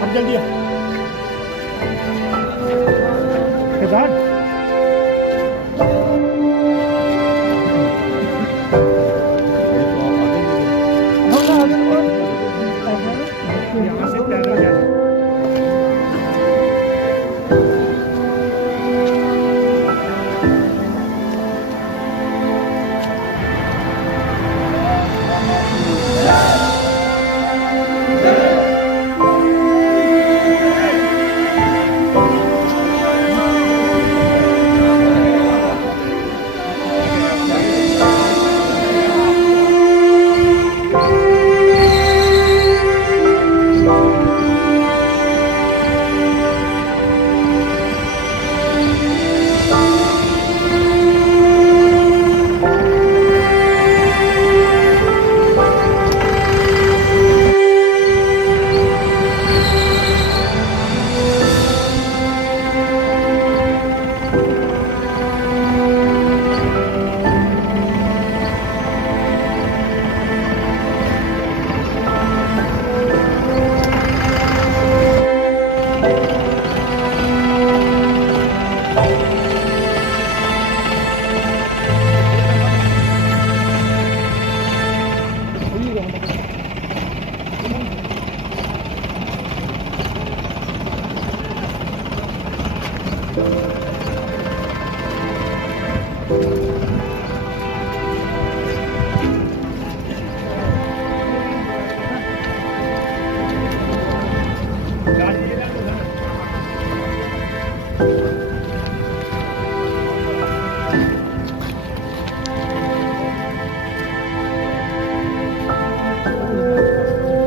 अब जल्दी आ किधर यहाँ से पैदल जाना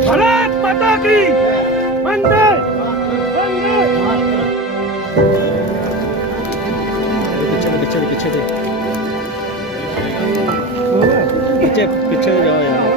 भारत माता की वंदे पीछे पीछे जाओ यार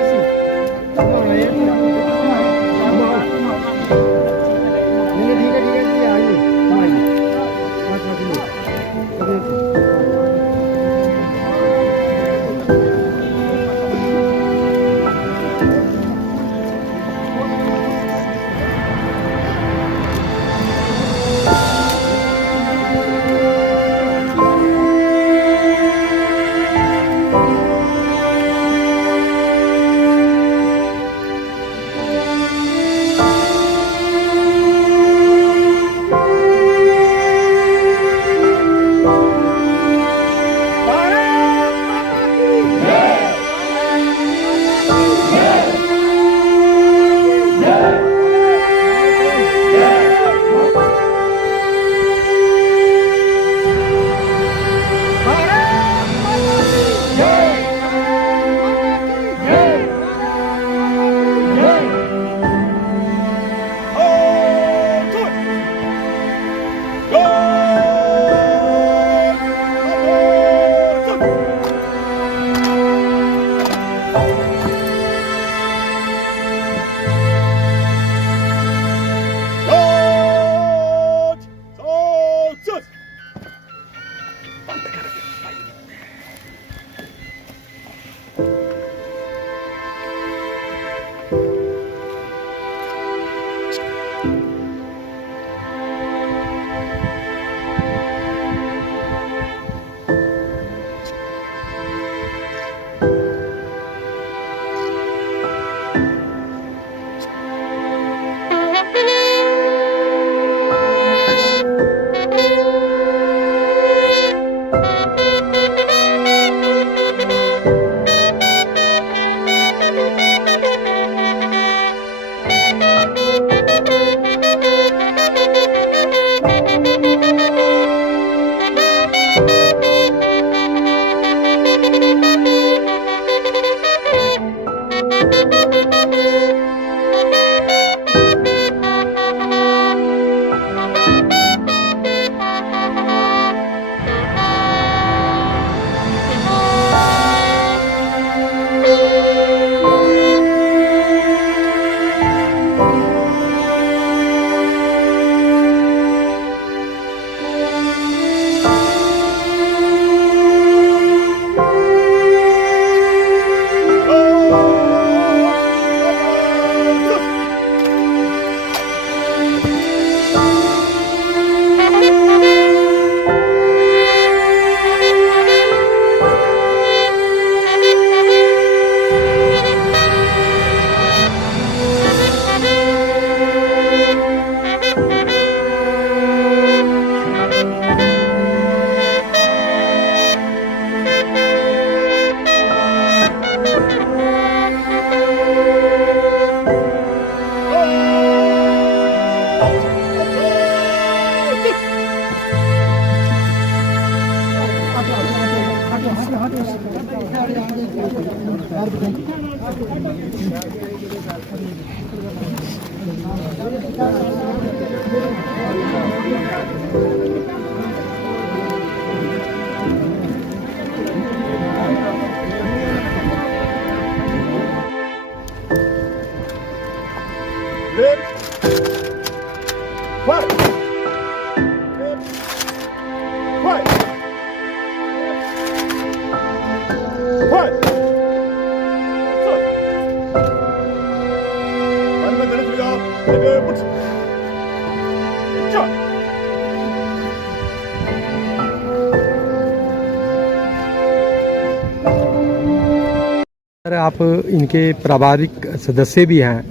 सर, आप इनके पारिवारिक सदस्य भी हैं,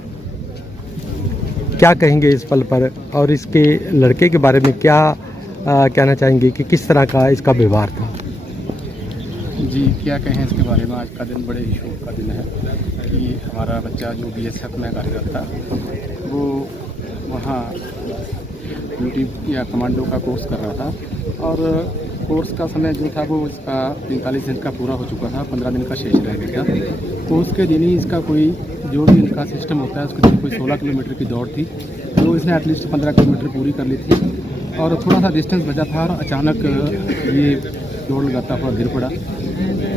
क्या कहेंगे इस पल पर और इसके लड़के के बारे में क्या कहना चाहेंगे कि किस तरह का इसका व्यवहार था? जी क्या कहें इसके बारे में। आज का दिन बड़े ही शोक का दिन है कि हमारा बच्चा जो BSF में कार्यरत था वो वहाँ ड्यूटी या कमांडो का कोर्स कर रहा था और कोर्स का समय जो था वो इसका 45 दिन का पूरा हो चुका था, 15 दिन का शेष रह गया। कोर्स के दिन ही इसका कोई जो भी इनका सिस्टम होता है उसके दिन कोई 16 किलोमीटर की दौड़ थी, तो इसने एटलीस्ट 15 किलोमीटर पूरी कर ली थी और थोड़ा सा डिस्टेंस बचा था और अचानक ये दौड़ लगाता हुआ गिर पड़ा।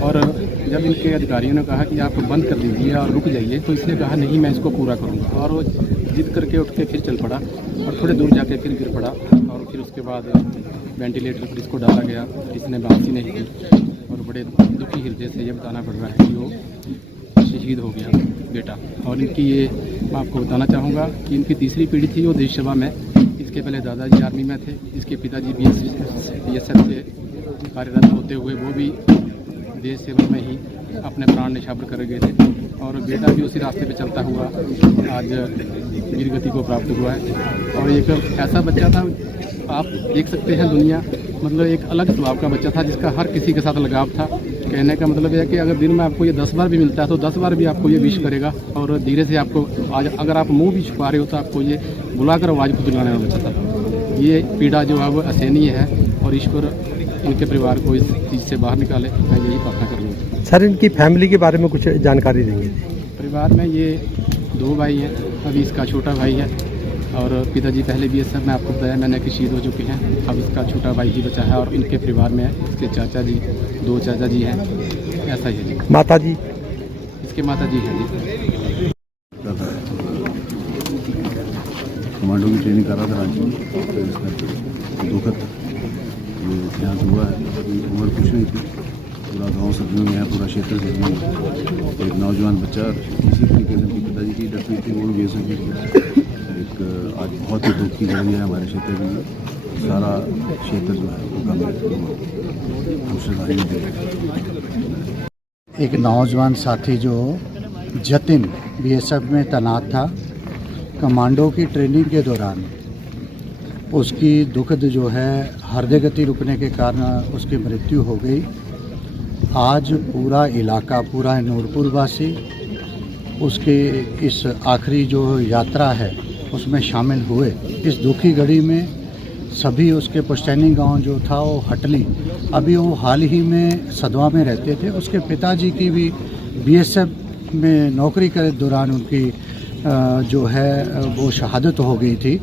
और जब इनके अधिकारियों ने कहा कि आप बंद कर दीजिए और रुक जाइए, तो इसने कहा नहीं मैं इसको पूरा करूँगा और वो जिद करके उठ के फिर चल पड़ा और थोड़े दूर जाके फिर गिर पड़ा और फिर उसके बाद वेंटिलेटर पर इसको डाला गया। इसने बात ही नहीं की और बड़े दुखी हृदय से ये बताना पड़ रहा है कि वो शहीद हो गया बेटा। और इनकी ये मैं आपको बताना चाहूँगा कि इनकी तीसरी पीढ़ी थी वो देश सेवा में। इसके पहले दादाजी आर्मी में थे, इसके पिताजी BSF से कार्यरत होते हुए वो भी देश सेवा में ही अपने प्राण निछावर कर गए थे और बेटा भी उसी रास्ते पे चलता हुआ आज वीर गति को प्राप्त हुआ है। और एक ऐसा बच्चा था, आप देख सकते हैं दुनिया मतलब एक अलग स्वभाव का बच्चा था जिसका हर किसी के साथ लगाव था। कहने का मतलब यह है कि अगर दिन में आपको ये 10 बार भी मिलता है तो 10 बार भी आपको ये विश करेगा और धीरे से आपको आज अगर आप मुंह भी छुपा रहे हो तो आपको ये बुलाकर आवाज़ खुद लगाने वाला बच्चा था। ये पीड़ा जो है वो असहनीय है और ईश्वर इनके परिवार को इस चीज़ से बाहर निकाले, मैं यही प्रार्थना करूँगा। सर, इनकी फैमिली के बारे में कुछ जानकारी देंगे? परिवार में ये 2 भाई हैं, अभी इसका छोटा भाई है और पिताजी पहले BSF में आपको बताया मैंने कि शहीद हो चुके हैं। अब इसका छोटा भाई ही बचा है और इनके परिवार में इसके चाचा जी 2 चाचा जी हैं, ऐसा ही है जी। माता जी? इसके माता जी हैं जी। कमांडो की ट्रेनिंग कर रहा था रांची में, तो इसका दुखद यहाँ हुआ है। उम्र कुछ नहीं थी, पूरा गांव सदमे में है, पूरा क्षेत्र सदमे में। एक नौजवान बच्चा इसी तरीके से उनके पिताजी की डेथ हुई थी, वो भी BSF की। एक आज बहुत ही दुख की घड़ी है हमारे क्षेत्र के लिए। सारा क्षेत्र जो है वो गम मुश्किल में। एक नौजवान साथी जो जतिन BSF में तैनात था, कमांडो की ट्रेनिंग के दौरान उसकी दुखद जो है हृदय गति रुकने के कारण उसकी मृत्यु हो गई। आज पूरा इलाका, पूरा नूरपुर वासी उसके इस आखिरी जो यात्रा है उसमें शामिल हुए। इस दुखी घड़ी में सभी उसके पुश्तैनी गांव जो था वो हटली, अभी वो हाल ही में सदवा में रहते थे। उसके पिताजी की भी BSF में नौकरी के दौरान उनकी जो है वो शहादत हो गई थी।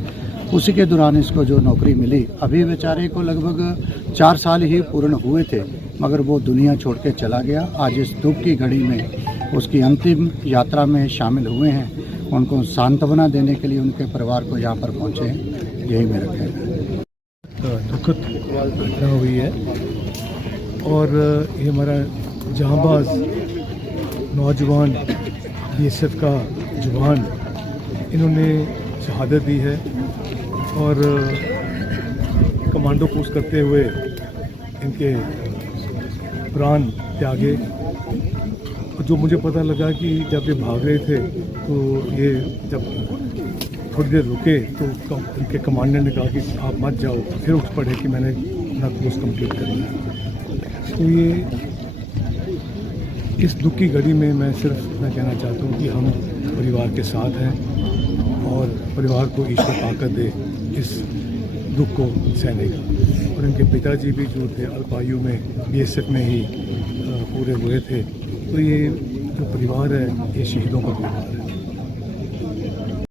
उसी के दौरान इसको जो नौकरी मिली, अभी बेचारे को लगभग 4 साल ही पूर्ण हुए थे मगर वो दुनिया छोड़ के चला गया। आज इस दुख की घड़ी में उसकी अंतिम यात्रा में शामिल हुए हैं। उनको सांत्वना देने के लिए उनके परिवार को यहाँ पर पहुँचे हैं, यही मेरा कहना है। दुखद घटना हुई है और ये हमारा जहांबाज नौजवान BSF का जवान, इन्होंने शहादत दी है और कमांडो कोर्स करते हुए इनके प्राण त्यागे। जो मुझे पता लगा कि जब ये भाग रहे थे तो ये जब थोड़ी देर रुके तो इनके कमांडर ने कहा कि आप मत जाओ, फिर उठ पड़े कि मैंने अपना कोर्स कंप्लीट करना है। तो ये इस दुख की घड़ी में मैं कहना चाहता हूँ कि हम परिवार के साथ हैं और परिवार को ईश्वर ताकत दे इस दुख को सहनेगा। और इनके पिताजी भी जो थे अल्पायु में बीएसएफ में ही पूरे हुए थे। तो ये जो परिवार है ये शहीदों का परिवार है।